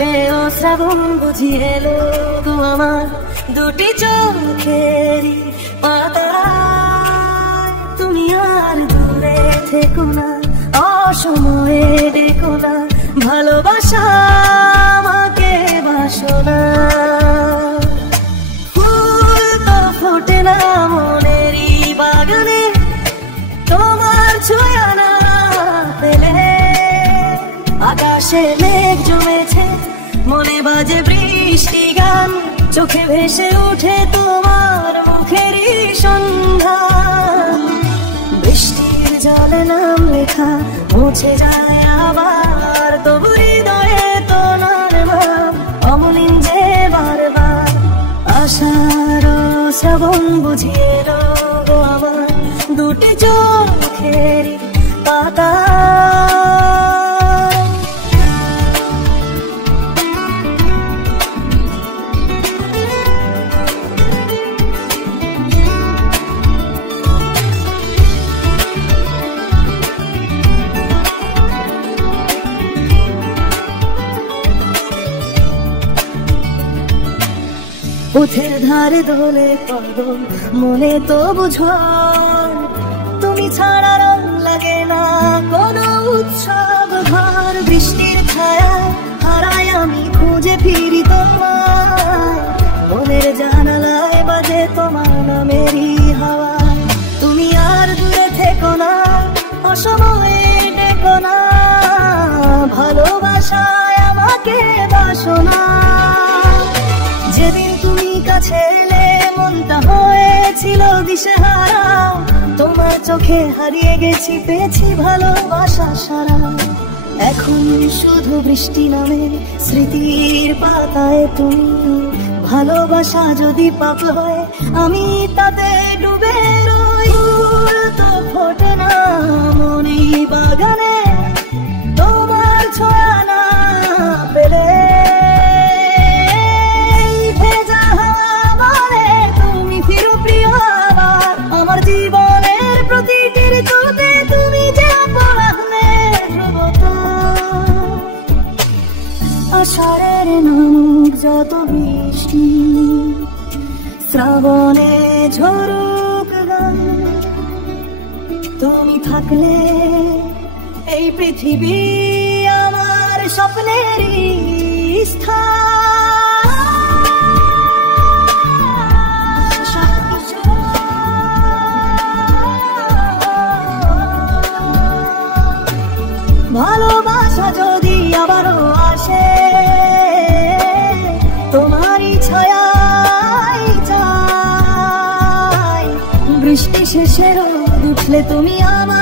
পেও শ্রাবণ বুঝি এলো গো আমার দুটি চোখেরই পাতায়। তুমি আর দূরে থেকো না, অসময়ে ডেকো না, ভালোবাসা আমাকে বাসনা। ফুল তো ফোটে না মনেরই বাগানে, তোমার ছোঁয়া না পেলে। আকাশে মেঘ জমেছে, মনে বাজে বৃষ্টি গান, চোখে ভেসে উঠে তোমার মুখেরই সন্ধান। বৃষ্টির জলে নাম লেখা মুছে যায় আবার, তবু হৃদয়ে তোমার ভাব অমলিন যে বারবার। আশার শ্রাবণ বুঝিয়ে এলো গো আমার দুটি চোখেরই পাতা। পথের ধারে দোলে কদম, মনে তো বুঝো তুমি ছাড়া রং লাগে না কোনো উৎসব ঘর। বৃষ্টির ছায়া হারায় আমি খুঁজে ফিরি তোমায়, মনের জানালায় বাজে তোমার নামেরই হাওয়া। তুমি আর দূরে থেকো না, অসময়ে ডেকো না, ভালোবাসায় আমাকে বাসনা। যেদিন তুমি কাছে এলে মনটা হয়েছিল দিশেহারা, তোমার চোখে হারিয়ে গেছি, পেয়েছি ভালোবাসা সারা। এখন শুধু বৃষ্টি নামে স্মৃতির পাতায় তুমি, ভালোবাসা যদি পাপ হয় আমি তাতে ডুবে রই। ফুল তো ফোটে না মনে বাগানে, তোমার ছোঁয়া না পেলে। আমার জীবনের প্রতিটি ঋতুতে তুমি যে পরাণের ধ্রুবতা। আষাঢ়ের নামুক যত বৃষ্টি, শ্রাবণে ঝরুক গান, তুমি থাকলে এই পৃথিবী আমার স্বপ্নেরই স্থান। ভালোবাসা যদি আবারও আসে, তোমারই ছায়াই চাই। বৃষ্টি শেষে রোদ উঠলে তুমি আমার